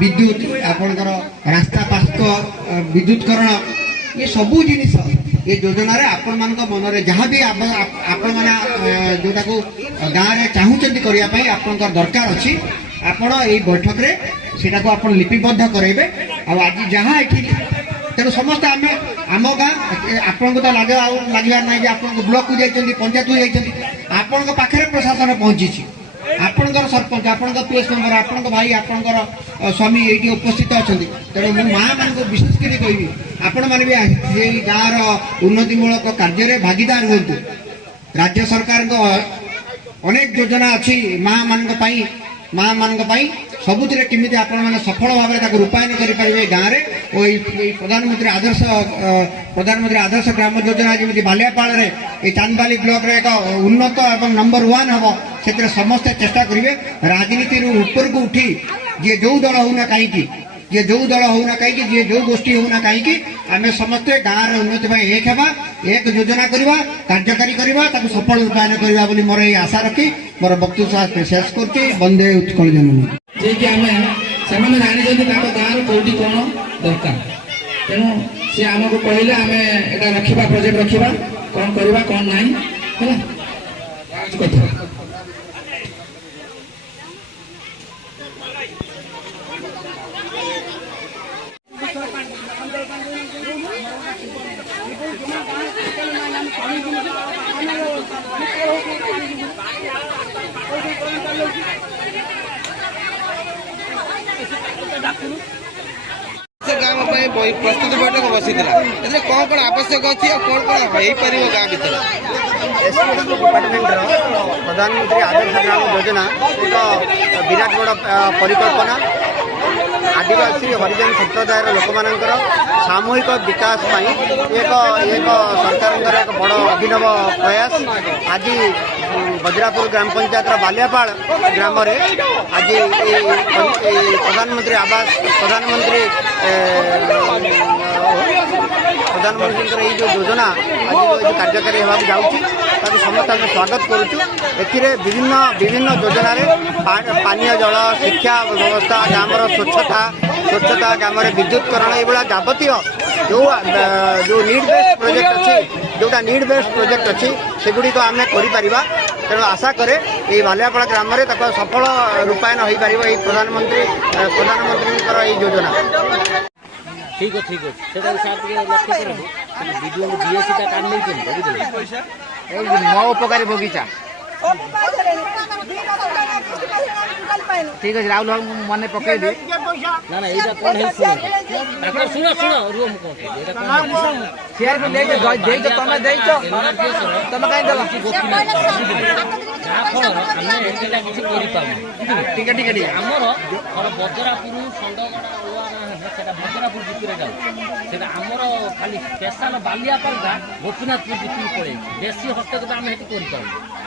विद्युत आपणकर रास्ता पास्क विद्युतकरण ये सबू जिनिस ये योजना रे आपण मान मन में जहाँ भी आपण मैंने जोटा को गाँव में चाहूँगी करने आपंकर दरकार अच्छी आपण ये बैठक रे सेटा को आपण लिपिबद्ध करेंगे आज जहाँ ये तेणु समस्त आम आम गाँ आपन को तो लगे लगे ना कि आप ब्लॉक को जाइए पंचायत को जाइए आपण पाखे प्रशासन पहुँची आपणकर सरपंच आपणकर पीएस मेंबर आपण भाई आपणकर स्वामी ये उपस्थित अच्छा तेणु मु माँ मान को विशेषकर कहबी आपण मैंने भी ये गाँव उन्नतिमूलक कार्य भागीदार हूँ राज्य सरकार अनेक योजना अच्छी माँ मान सबुति केमी आपण मैंने सफल भाव रूपायन करें गाँव में और प्रधानमंत्री आदर्श ग्राम योजना जमी बालियापाल चांदबाली ब्लॉक रे एक उन्नत एवं नंबर 1 हम से समस्ते चेष्टा करेंगे राजनीति ऊपर को उठी जी जो दल होना कहीं ये जो दल होना कहीं जी जो गोष्ठी होना कहीं आम समस्ते गाँव उन्नति एक हेबा एक योजना करवा कार्यकारी करवा सफल रूपायन करवा बोली मोर ये आशा रखी मोर वक्तव्य शेष कर वंदे उत्कल जननी जे आम से जानी गाँव कौटी कौन दरकार तेणु सी आमको कहले आम एटा रखा प्रोजेक्ट रखा कौन करवा कौन नहीं कथा गाँव प्रस्तुति बैठक बसी कौन कौन आवश्यक अच्छी और कौन कौन हो पार गाँव भर डिपार्टमेंट प्रधानमंत्री आदर्श ग्राम योजना एक विराट बड़ परिकल्पना आदिवासी हरिजन संप्रदायर लोक मानकर सामूहिक विकास एक एक सरकार एक बड़ अभिनव प्रयास आज बजरापुर ग्राम पंचायत बालियापाल ग्राम आज प्रधानमंत्री आवास प्रधानमंत्री ये जो योजना आज कार्यकारी होगा जाऊँगी समस्त आम स्वागत करुँ विभिन्न विभिन्न योजना पानीय जल शिक्षा व्यवस्था ग्रामर स्वच्छता ग्राम विद्युतकरण ये जावतीय जो नीड बेस्ड प्रोजेक्ट अच्छी जोटा नीड बेस्ड प्रोजेक्ट अच्छी सेगुड़ी तो आम कर तेणु आशा करे ये बालियापाल ग्राम में सफल रूपायन हो पार प्रधानमंत्री योजना ठीक है मो उपकारी बगीचा ठीक है राहुल मन पकईबी ना ना ये कौन है शुण शुण रुम शेयर भी तुम कहीं देल जहाँफल आम एटा किसी ठीक है ठीक है आमर बजरापुर संडगड़ा बजरापुर भितर जाऊ आमर खाली स्पेशल बालियापाल गोपीनाथपुर भितर पड़े बेसी हस्तक्षेप आम कर